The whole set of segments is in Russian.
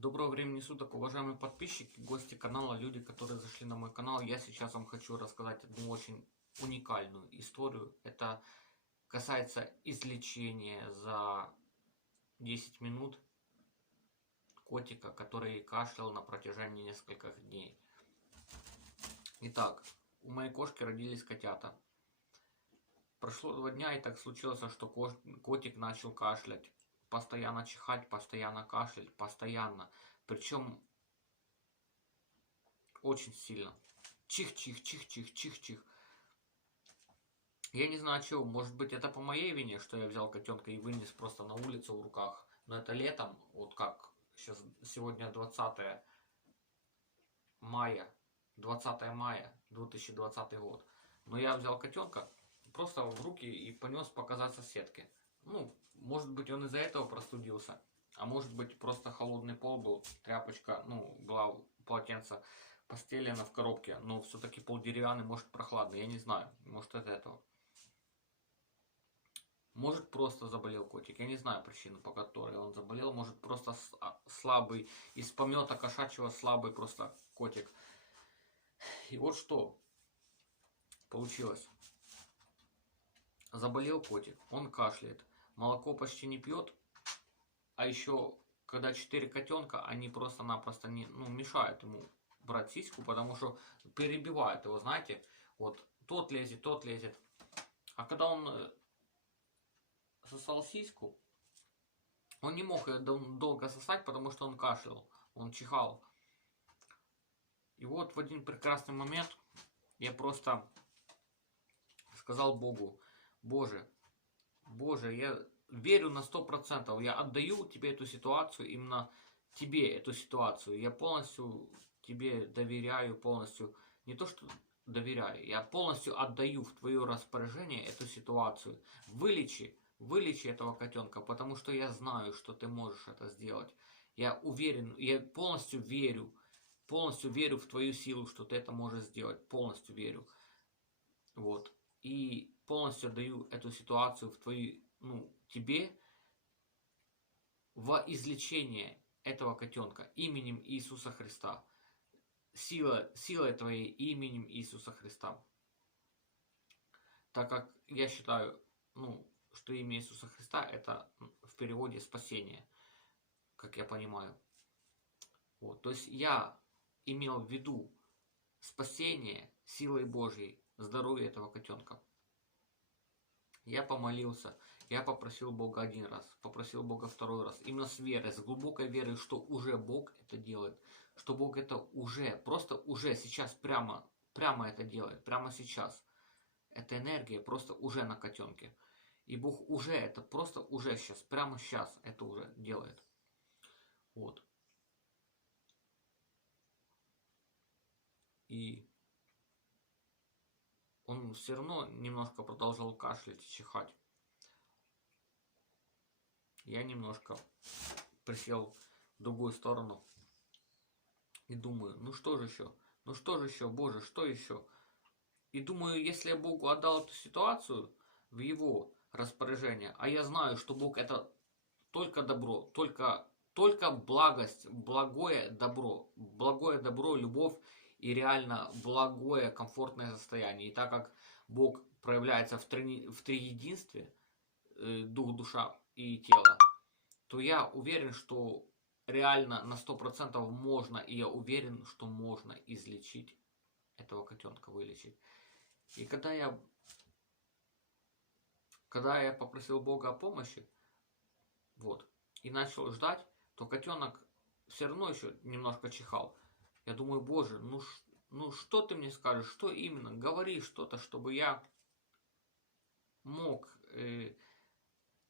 Доброго времени суток, уважаемые подписчики, гости канала, люди, которые зашли на мой канал. Я сейчас вам хочу рассказать одну очень уникальную историю. Это касается излечения за 10 минут котика, который кашлял на протяжении нескольких дней. Итак, у моей кошки родились котята. Прошло 2 дня, и так случилось, что котик начал кашлять. Постоянно чихать, постоянно кашлять, постоянно. Причем очень сильно. Чих-чих, чих-чих, чих-чих. Я не знаю чего. Может быть, это по моей вине, что я взял котенка и вынес просто на улицу в руках. Но это летом, вот как сейчас, сегодня 20 мая, 20 мая 2020 год. Но я взял котенка просто в руки и понес показать соседке. Ну, может быть, он из-за этого простудился. А может быть, просто холодный пол был, тряпочка, ну, была полотенце постелено в коробке, но все-таки пол деревянный, может, прохладный, я не знаю, может, от этого. Может, просто заболел котик, я не знаю причину, по которой он заболел, может, просто слабый, из помета кошачьего слабый просто котик. И вот что получилось. Заболел котик, он кашляет, молоко почти не пьет, а еще, когда 4 котенка, они просто-напросто не, мешают ему брать сиську, потому что перебивают его, знаете, вот тот лезет, тот лезет. А когда он сосал сиську, он не мог ее долго сосать, потому что он кашлял, он чихал. И вот в один прекрасный момент я просто сказал Богу: Боже, я верю на 100%, я отдаю тебе эту ситуацию, именно тебе эту ситуацию. Я полностью тебе доверяю, полностью, не то что доверяю, я полностью отдаю в твое распоряжение эту ситуацию. Вылечи этого котенка, потому что я знаю, что ты можешь это сделать. Я уверен, я полностью верю в твою силу, что ты это можешь сделать, полностью верю. Вот. И полностью отдаю эту ситуацию в твои, тебе во излечение этого котенка именем Иисуса Христа. Силой твоей именем Иисуса Христа. Так как я считаю, что имя Иисуса Христа это в переводе спасение, как я понимаю. Вот. То есть я имел в виду спасение силой Божьей, здоровье этого котенка. Я помолился, я попросил Бога 1 раз, попросил Бога 2 раз. Именно с верой, с глубокой верой, что уже Бог это делает. Что Бог это просто уже сейчас прямо это делает, прямо сейчас. Эта энергия просто уже на котенке. И Бог уже это, просто уже сейчас, прямо сейчас это уже делает. Вот. И он все равно немножко продолжал кашлять и чихать. Я немножко присел в другую сторону и думаю, ну что же еще, Боже, что еще? И думаю, если я Богу отдал эту ситуацию в Его распоряжение, а я знаю, что Бог это только добро, только благость, благое добро, любовь и реально благое, комфортное состояние. И так как Бог проявляется в триединстве, дух, душа и тело, то я уверен, что реально на 100% можно, и я уверен, что можно излечить этого котенка, вылечить. И когда я попросил Бога о помощи, вот, и начал ждать, то котенок все равно еще немножко чихал. Я думаю, Боже, ну что ты мне скажешь, что именно, говори что-то, чтобы я мог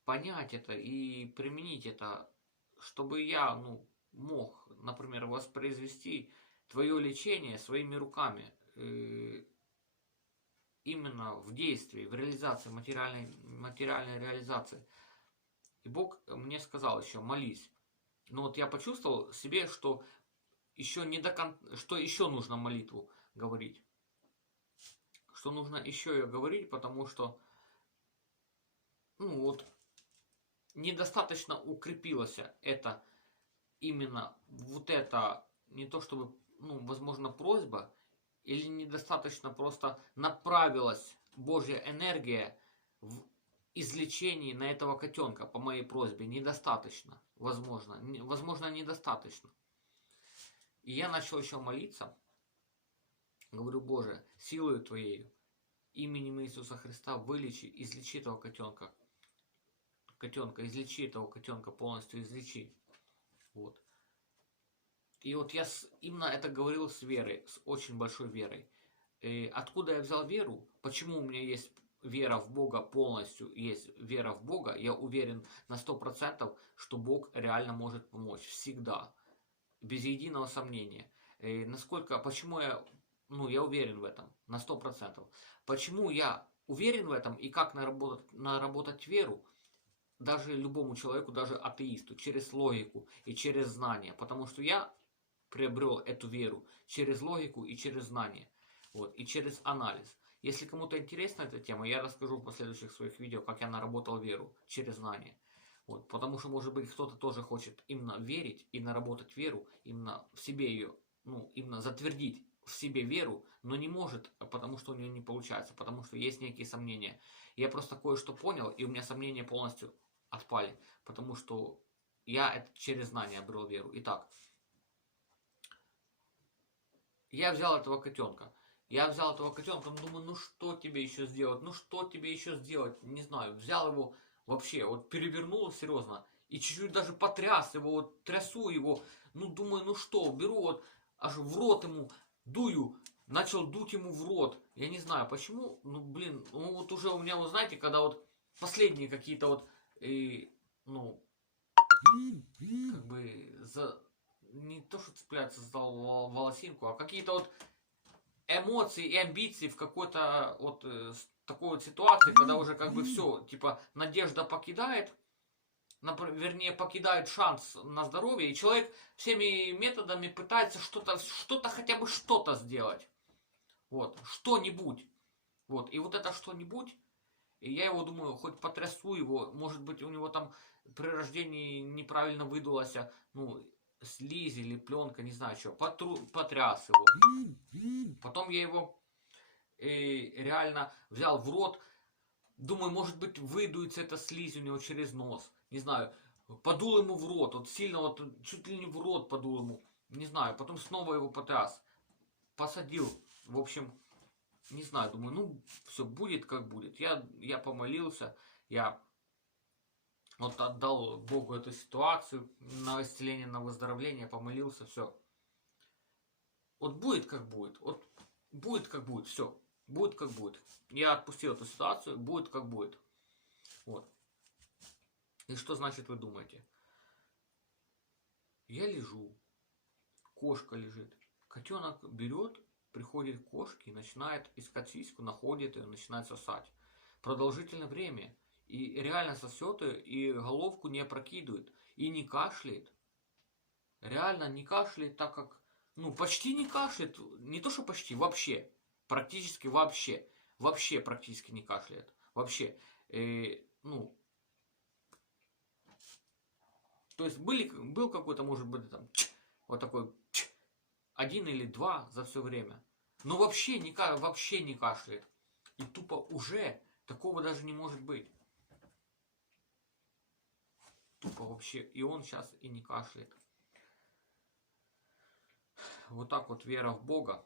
понять это и применить это, чтобы я, мог, например, воспроизвести твое лечение своими руками, именно в действии, в реализации, материальной реализации. И Бог мне сказал еще: молись. Но вот я почувствовал себе, что еще что еще нужно молитву говорить. Что нужно еще ее говорить, потому что, недостаточно укрепилось это именно вот это, не то чтобы, ну, возможно, просьба, или недостаточно просто направилась Божья энергия в излечении на этого котенка по моей просьбе, недостаточно, возможно, возможно, недостаточно. И я начал еще молиться, говорю, Боже, силою Твоей, именем Иисуса Христа вылечи, излечи этого котенка, излечи этого котенка, полностью излечи. Вот. И вот я именно это говорил с верой, с очень большой верой. И откуда я взял веру? Почему у меня есть вера в Бога полностью, есть вера в Бога? Я уверен на 100%, что Бог реально может помочь. Всегда. Без единого сомнения. И почему я уверен в этом на 100%. Почему я уверен в этом и как наработать веру? Даже любому человеку, даже атеисту, через логику и через знания. Потому что я приобрел эту веру через логику и через знания. Вот, и через анализ. Если кому-то интересна эта тема, я расскажу в последующих своих видео, как я наработал веру через знания. Вот, потому что, может быть, кто-то тоже хочет именно верить и наработать веру, именно в себе ее, ну, именно затвердить в себе веру, но не может, потому что у него не получается, потому что есть некие сомнения. Я просто кое-что понял, и у меня сомнения полностью отпали, потому что я это через знания обрел веру. Итак, я взял этого котенка. Думаю, ну что тебе еще сделать? Ну что тебе еще сделать? Не знаю, взял его вообще, вот перевернул серьезно. И чуть-чуть даже потряс его, вот трясу его. Ну думаю, ну что, беру вот, аж в рот ему дую. Начал дуть ему в рот. Я не знаю почему, ну блин, ну вот уже у меня, вот знаете, когда вот последние какие-то вот, ну, как бы не то, что цепляться за волосинку, а какие-то вот эмоции и амбиции в какой-то вот такой вот ситуации, когда уже как бы все, типа надежда покидает, вернее покидает шанс на здоровье, и человек всеми методами пытается что-то хотя бы что-то сделать, вот, что-нибудь, вот, и вот это что-нибудь, и я его думаю, хоть потрясу его, может быть у него там при рождении неправильно выдулась, ну, слизь или пленка, не знаю что, потряс его. Потом я его реально взял в рот, думаю, может быть выдуется эта слизь у него через нос, не знаю, подул ему в рот, вот сильно вот чуть ли не в рот подул ему, не знаю, потом снова его потряс, посадил, в общем, не знаю, думаю, ну все будет как будет, я помолился, я вот отдал Богу эту ситуацию на исцеление, на выздоровление, помолился, все. Вот будет как будет, вот будет как будет, все, будет как будет. Я отпустил эту ситуацию, будет как будет. Вот. И что значит вы думаете? Я лежу, кошка лежит, котенок берет, приходит к кошке и начинает искать сиську, находит ее, начинает сосать. Продолжительное время. И реально сосет ее, и головку не опрокидывает, и не кашляет. Реально не кашляет, так как, ну, почти не кашляет, не то что почти, вообще, практически вообще, вообще практически не кашляет, вообще, ну, то есть был какой-то, может быть, там, вот такой, один или два за все время, но вообще вообще не кашляет, и тупо уже такого даже не может быть, тупо вообще, и он сейчас и не кашляет. Вот так вот вера в Бога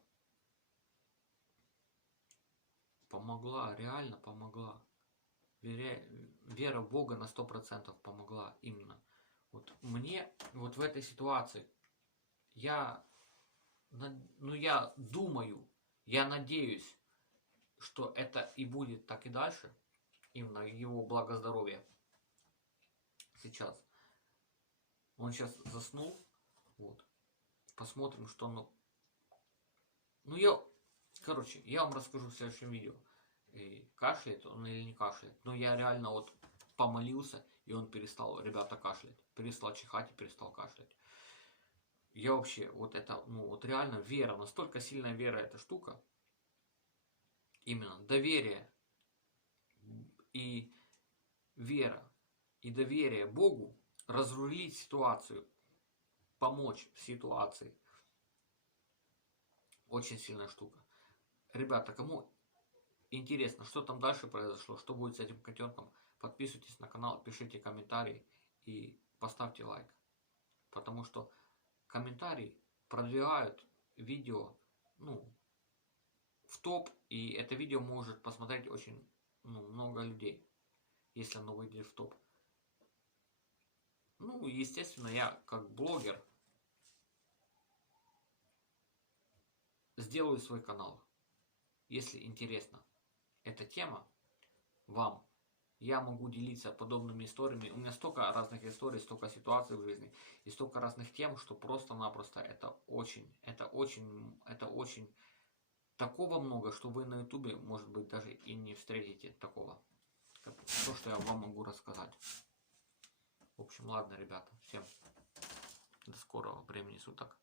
помогла, реально помогла. Вера в Бога на 100% помогла именно. Вот мне вот в этой ситуации я думаю, я надеюсь, что это и будет так и дальше, именно его благоздоровье сейчас. Он сейчас заснул, вот. Посмотрим, что он... Ну, я вам расскажу в следующем видео, кашляет он или не кашляет. Но я реально вот помолился, и он перестал, ребята, кашлять. Перестал чихать и перестал кашлять. Я вообще, вот это, ну вот реально вера, настолько сильная вера эта штука. Именно доверие и вера и доверие Богу разрулить ситуацию помочь в ситуации. Очень сильная штука. Ребята, кому интересно, что там дальше произошло, что будет с этим котенком, подписывайтесь на канал, пишите комментарии и поставьте лайк. Потому что комментарии продвигают видео, ну, в топ, и это видео может посмотреть очень много людей, если оно выйдет в топ. Ну, естественно, я как блогер сделаю свой канал, если интересна эта тема вам. Я могу делиться подобными историями. У меня столько разных историй, столько ситуаций в жизни и столько разных тем, что просто-напросто это очень такого много, что вы на ютубе, может быть, даже и не встретите такого. То, что я вам могу рассказать. В общем, ладно, ребята, всем до скорого времени суток.